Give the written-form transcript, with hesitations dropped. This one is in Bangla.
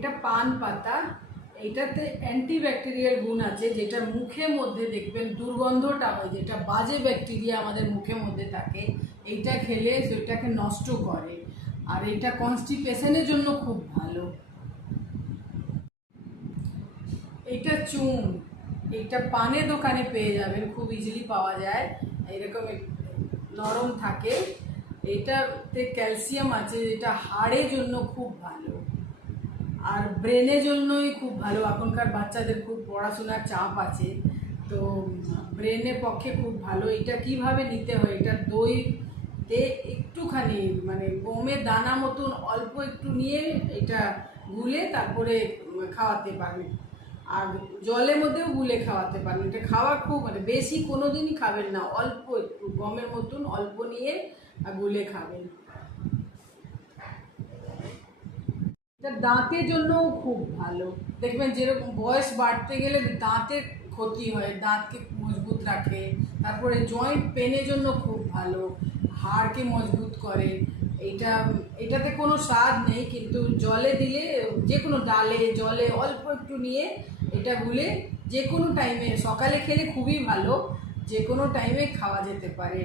এটা পান পাতা, এটাতে অ্যান্টিব্যাকটেরিয়াল গুণ আছে, যেটা মুখের মধ্যে দেখবেন দুর্গন্ধটা হয়, যেটা বাজে ব্যাকটেরিয়া আমাদের মুখের মধ্যে থাকে, এইটা খেলে সেটাকে নষ্ট করে। আর এটা কনস্টিপেশনের জন্য খুব ভালো। এটা চুন, এটা পানের দোকানে পেয়ে যাবেন, খুব ইজিলি পাওয়া যায়, এরকম নরম থাকে। এটাতে ক্যালসিয়াম আছে, যেটা হাড়ের জন্য খুব ভালো আর ব্রেনের জন্যই খুব ভালো। এখনকার বাচ্চাদের খুব পড়াশোনার চাপ আছে, তো ব্রেনের পক্ষে খুব ভালো। এটা কিভাবে নিতে হয়, এটা দইতে একটুখানি মানে গমের দানা মতন অল্প একটু নিয়ে এটা গুলে তারপরে খাওয়াতে পারবেন, আর জলের মধ্যেও গুলে খাওয়াতে পারবেন। এটা খাওয়া খুব মানে বেশি কোনো দিনই খাবেন না, অল্প একটু গমের মতন অল্প নিয়ে গুলে খাবেন। এটা দাঁতের জন্যও খুব ভালো। দেখবেন যেরকম বয়স বাড়তে গেলে দাঁতের ক্ষতি হয়, দাঁতকে মজবুত রাখে। তারপরে জয়েন্ট পেনের জন্য খুব ভালো, হাড়কে মজবুত করে। এটাতে কোনো স্বাদ নেই, কিন্তু জলে দিলে, যে কোনো ডালে জলে অল্প একটু নিয়ে এটা গুলে যে কোনো টাইমে, সকালে খেলে খুবই ভালো, যে কোনো টাইমে খাওয়া যেতে পারে।